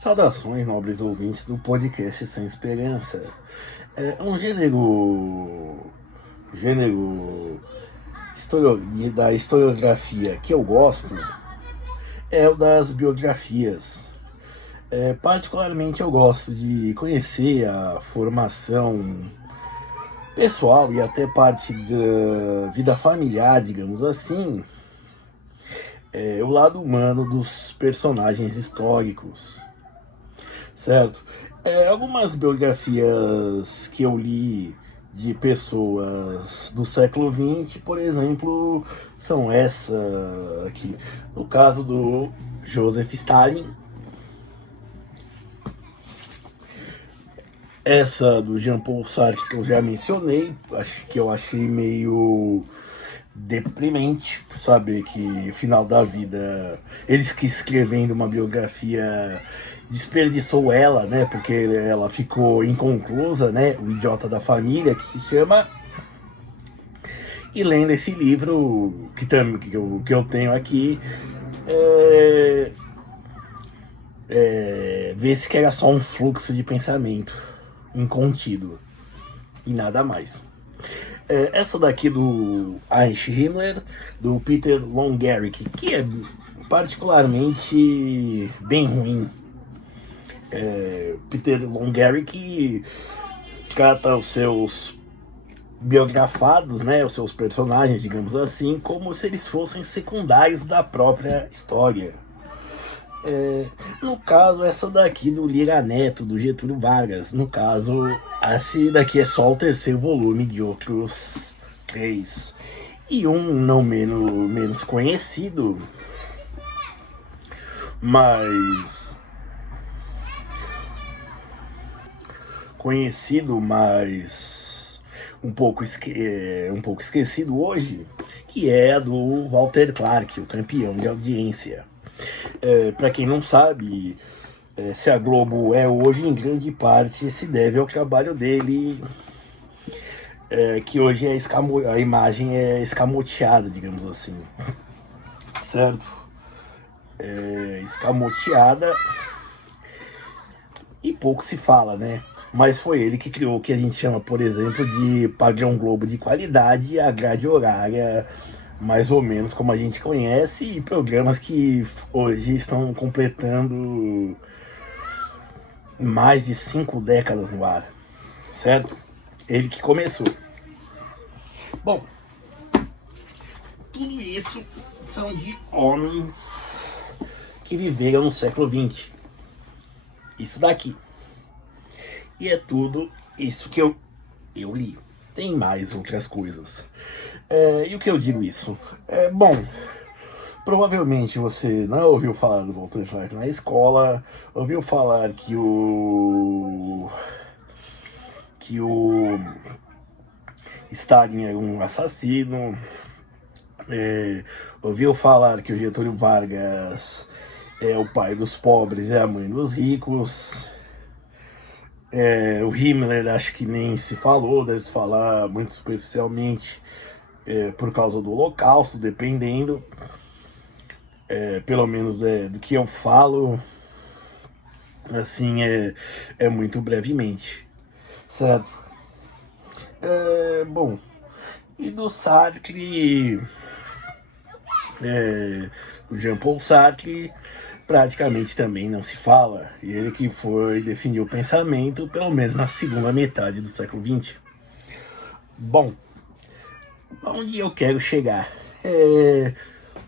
Saudações, nobres ouvintes do podcast Sem Esperança. É um gênero da historiografia que eu gosto é o das biografias. Particularmente eu gosto de conhecer a formação pessoal e até parte da vida familiar, digamos assim, o lado humano dos personagens históricos, certo? Algumas biografias que eu li de pessoas do século XX, por exemplo, são essa aqui. No caso do Joseph Stalin, essa do Jean-Paul Sartre que eu já mencionei, acho que eu achei meio deprimente saber que no final da vida eles que escrevendo uma biografia desperdiçou ela, né? Porque ela ficou inconclusa, né? O Idiota da Família, que se chama. E lendo esse livro que eu tenho aqui, vê-se que era só um fluxo de pensamento incontido e nada mais. Essa daqui do Heinrich Himmler, do Peter Longerich, que é particularmente bem ruim. Peter Longerich trata os seus biografados, né, os seus personagens, digamos assim, como se eles fossem secundários da própria história. No caso, essa daqui do Lira Neto, do Getúlio Vargas. No caso, esse daqui é só o terceiro volume de outros três. E um não menos conhecido, mas um pouco esquecido hoje, que é a do Walter Clark, o campeão de audiência. Para quem não sabe, se a Globo é hoje, em grande parte se deve ao trabalho dele, que hoje a imagem é escamoteada, digamos assim, certo? Escamoteada e pouco se fala, né? Mas foi ele que criou o que a gente chama, por exemplo, de padrão Globo de qualidade, a grade horária mais ou menos como a gente conhece, e programas que hoje estão completando mais de 5 décadas no ar, certo? Ele que começou. Bom, tudo isso são de homens que viveram no século XX. Isso daqui. E é tudo isso que eu li. Tem mais outras coisas. E o que eu digo isso? Bom, provavelmente você não ouviu falar do Walter Clark na escola, ouviu falar que o Stalin era um assassino, ouviu falar que o Getúlio Vargas é o pai dos pobres e a mãe dos ricos. O Himmler acho que nem se falou, deve se falar muito superficialmente, por causa do Holocausto, dependendo, pelo menos do que eu falo, assim, muito brevemente, certo? Bom, e do Sartre, o Jean-Paul Sartre, praticamente também não se fala. E ele que definiu o pensamento, pelo menos na segunda metade do século XX. Bom, onde eu quero chegar?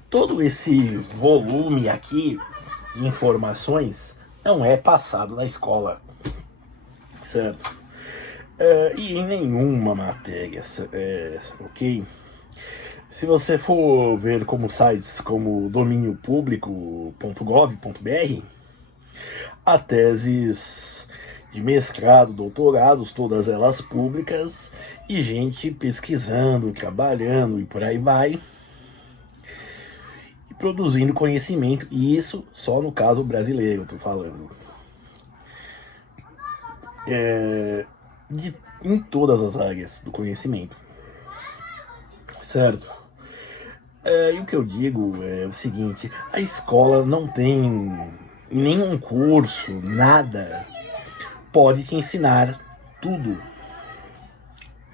Todo esse volume aqui de informações não é passado na escola, certo? E em nenhuma matéria, ok? Se você for ver como sites como dominiopublico.gov.br, há teses de mestrado, doutorados, todas elas públicas, e gente pesquisando, trabalhando e por aí vai, e produzindo conhecimento, e isso só no caso brasileiro, eu tô falando. Em todas as áreas do conhecimento, certo? E o que eu digo é o seguinte: a escola não tem nenhum curso, nada pode te ensinar tudo,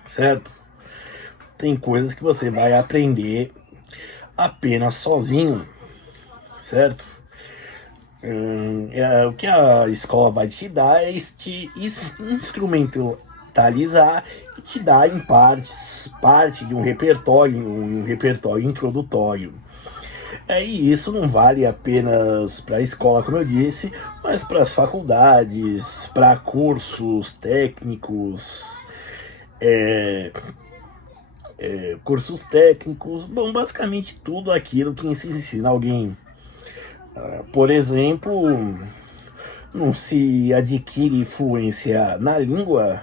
certo? Tem coisas que você vai aprender apenas sozinho, certo? O que a escola vai te dar é te instrumentalizar e te dar em parte de um repertório introdutório. E isso não vale apenas para a escola, como eu disse, mas para as faculdades, para cursos técnicos, bom, basicamente tudo aquilo que se ensina alguém. Por exemplo, não se adquire fluência na língua,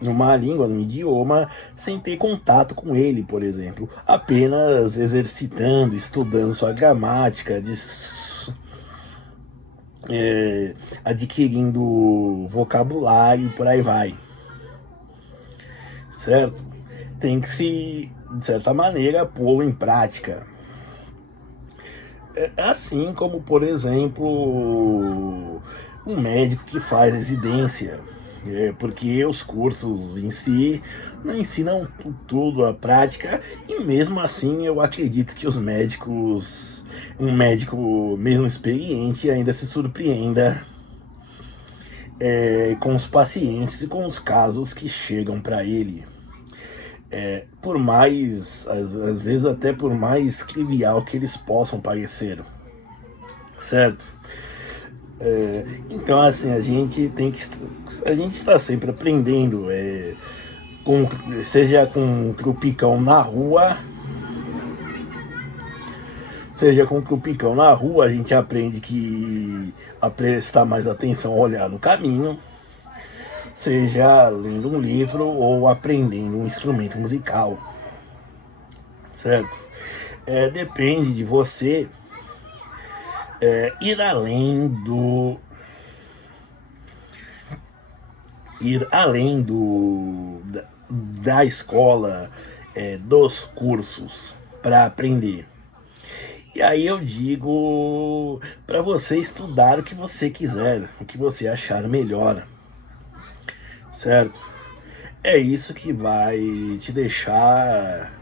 num idioma, sem ter contato com ele, por exemplo. Apenas exercitando, estudando sua gramática, adquirindo vocabulário, por aí vai. Certo? Tem que se, de certa maneira, pô-lo em prática. Assim como, por exemplo, um médico que faz residência, porque os cursos em si não ensinam tudo a prática, e mesmo assim eu acredito que um médico mesmo experiente ainda se surpreenda com os pacientes e com os casos que chegam para ele. Por mais, às vezes até por mais trivial que eles possam parecer, certo? Então, assim, a gente está sempre aprendendo, seja com um tropicão na rua, a gente aprende a prestar mais atenção, a olhar no caminho, seja lendo um livro ou aprendendo um instrumento musical, certo? Depende de você ir além da escola, dos cursos para aprender. E aí eu digo para você estudar o que você quiser, o que você achar melhor, certo? É isso que vai te deixar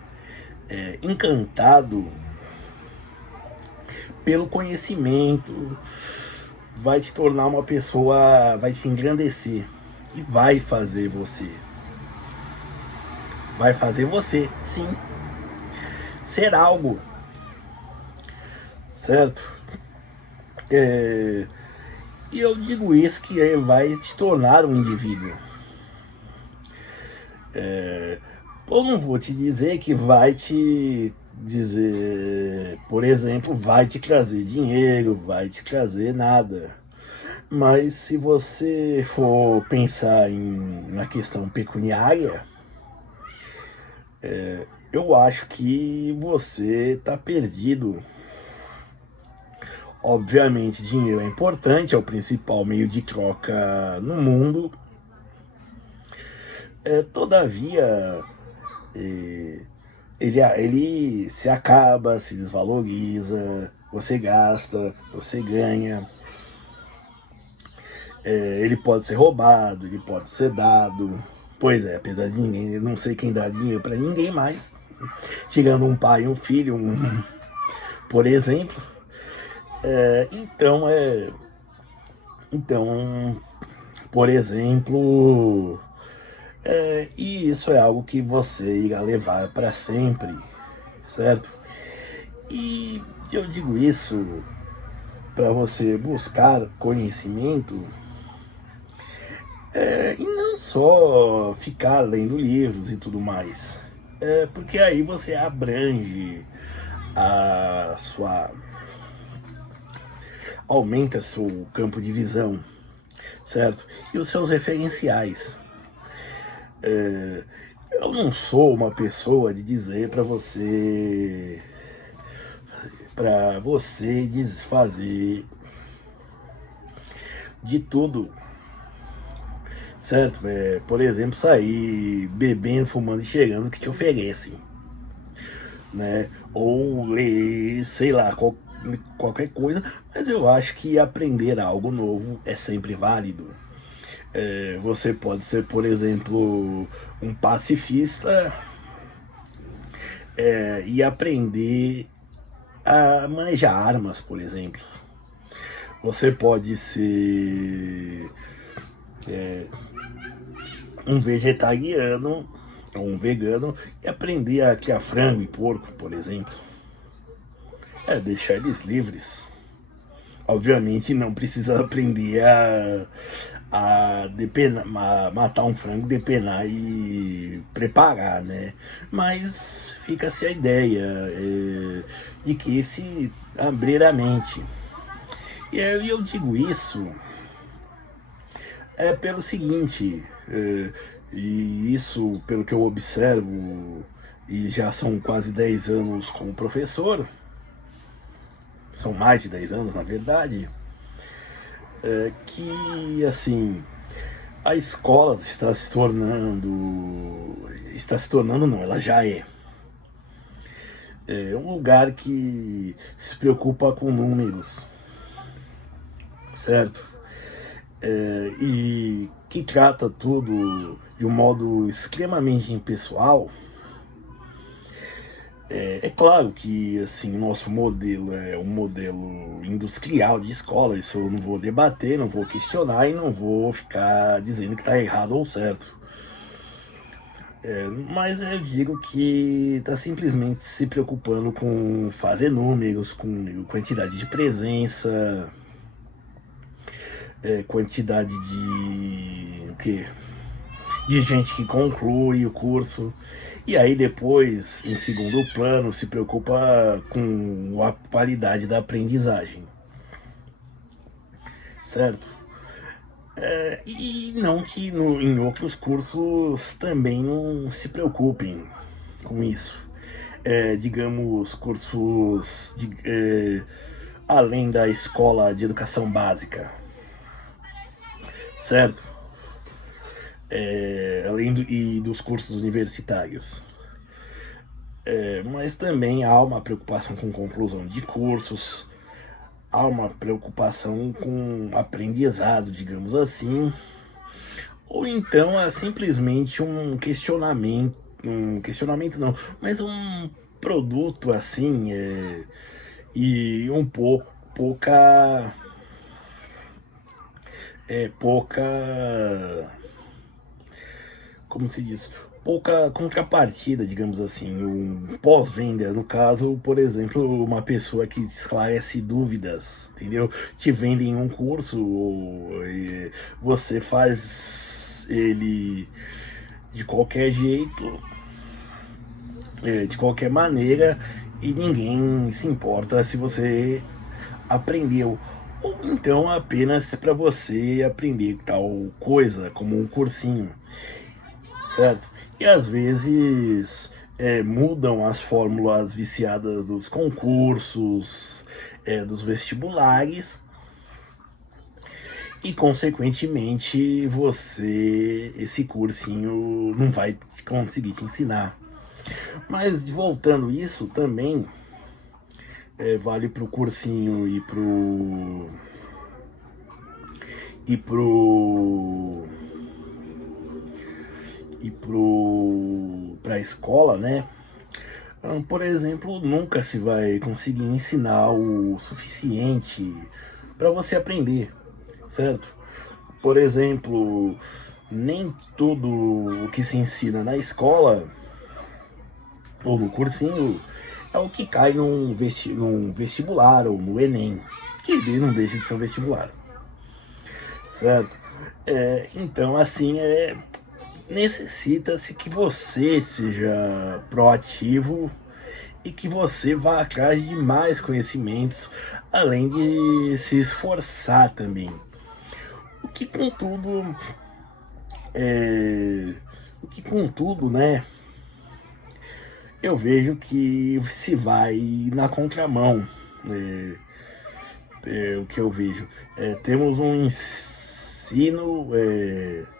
encantado pelo conhecimento, vai te tornar uma pessoa, vai te engrandecer e vai fazer você, sim, ser algo, certo? E eu digo isso que vai te tornar um indivíduo. Eu não vou te dizer que vai te dizer, por exemplo, vai te trazer dinheiro, vai te trazer nada. Mas se você for pensar na questão pecuniária, eu acho que você está perdido. Obviamente, dinheiro é importante, é o principal meio de troca no mundo. Todavia, ele se acaba, se desvaloriza, você gasta, você ganha. Ele pode ser roubado, ele pode ser dado. Pois é, apesar de ninguém, não sei quem dá dinheiro para ninguém mais, tirando um pai e um filho, por exemplo. Então, por exemplo, e isso é algo que você irá levar para sempre, certo? E eu digo isso para você buscar conhecimento, e não só ficar lendo livros e tudo mais, porque aí você abrange aumenta seu campo de visão, certo? E os seus referenciais. Eu não sou uma pessoa de dizer para você desfazer de tudo, certo? Por exemplo, sair bebendo, fumando e cheirando o que te oferecem, né? Ou ler de, sei lá, qualquer coisa, mas eu acho que aprender algo novo é sempre válido. Você pode ser, por exemplo, um pacifista e aprender a manejar armas, por exemplo. Você pode ser um vegetariano ou um vegano e aprender a criar frango e porco, por exemplo. Deixar eles livres. Obviamente não precisa aprender a matar um frango, depenar e preparar, né? Mas fica-se a ideia de que se abrir a mente. E eu digo isso pelo seguinte, e isso pelo que eu observo, e já são quase 10 anos como professor, são mais de 10 anos na verdade, que assim, a escola está se tornando não, ela já é um lugar que se preocupa com números, certo? E que trata tudo de um modo extremamente impessoal. É claro que assim, o nosso modelo é um modelo industrial de escola, isso eu não vou debater, não vou questionar e não vou ficar dizendo que está errado ou certo. Mas eu digo que está simplesmente se preocupando com fazer números, com quantidade de presença, quantidade de de gente que conclui o curso, e aí depois, em segundo plano, se preocupa com a qualidade da aprendizagem, certo? E não que em outros cursos também não se preocupem com isso. Digamos, cursos além da escola de educação básica, certo? Além dos cursos universitários. Mas também há uma preocupação com conclusão de cursos, há uma preocupação com aprendizado, digamos assim, ou então há simplesmente um questionamento não, mas um produto assim, e um pouca como se diz, pouca contrapartida, digamos assim, um pós-venda, no caso, por exemplo, uma pessoa que esclarece dúvidas, entendeu? Te vendem um curso, você faz ele de qualquer jeito, de qualquer maneira, e ninguém se importa se você aprendeu. Ou então apenas para você aprender tal coisa, como um cursinho, certo? E às vezes mudam as fórmulas viciadas dos concursos, dos vestibulares, e consequentemente esse cursinho não vai conseguir te ensinar. Mas voltando isso também, vale para o cursinho e para a escola, né? Por exemplo, nunca se vai conseguir ensinar o suficiente para você aprender, certo? Por exemplo, nem tudo o que se ensina na escola ou no cursinho é o que cai num vestibular ou no Enem, que não deixa de ser um vestibular, certo? Então, assim, necessita-se que você seja proativo e que você vá atrás de mais conhecimentos, além de se esforçar também. O que contudo, né, eu vejo que se vai na contramão. O que eu vejo, temos um ensino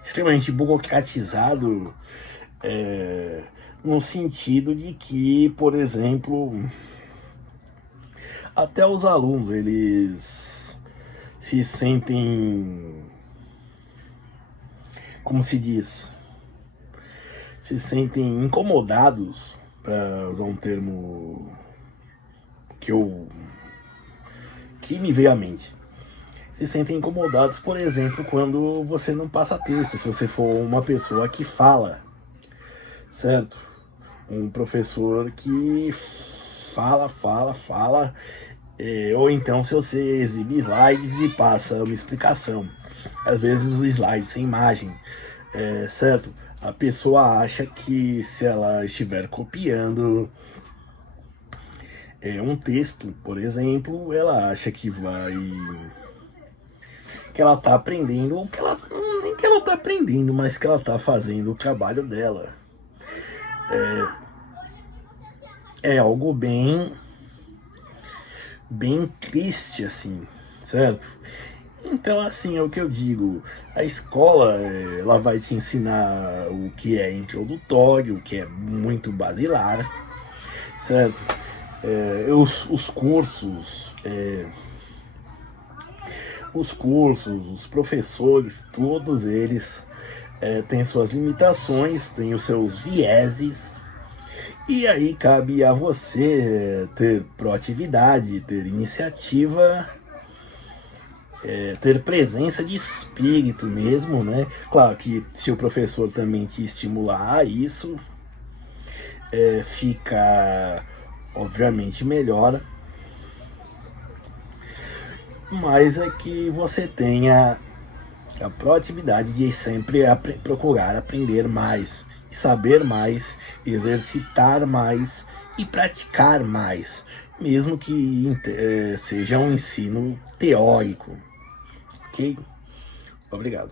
extremamente burocratizado, no sentido de que, por exemplo, Até os alunos, eles se sentem, como se diz, se sentem incomodados, para usar um termo que me veio à mente. Se sentem incomodados, por exemplo, quando você não passa texto, se você for uma pessoa que fala, certo? Um professor que fala, ou então se você exibe slides e passa uma explicação. Às vezes o slide sem imagem, certo? A pessoa acha que se ela estiver copiando um texto, por exemplo, ela acha que ela tá aprendendo, ou que ela nem que ela tá aprendendo, mas que ela tá fazendo o trabalho dela. É algo bem triste, assim, certo? Então, assim, é o que eu digo, a escola, ela vai te ensinar o que é introdutório, o que é muito basilar, certo? Os cursos, os professores, todos eles têm suas limitações, têm os seus vieses, e aí cabe a você ter proatividade, ter iniciativa, ter presença de espírito mesmo, né? Claro que se o professor também te estimular a isso, fica obviamente melhor, mas é que você tenha a proatividade de sempre procurar aprender mais, saber mais, exercitar mais e praticar mais, mesmo que seja um ensino teórico, ok? Obrigado.